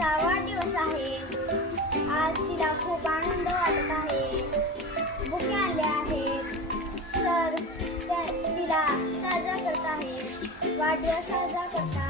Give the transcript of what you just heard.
तिचा वाढदिवस आहे. आज तिला खूप आनंद वाटत आहे. बुके आणले आहेत. सर तिला साजरा करत आहेत. वाढदिवस साजरा करतात.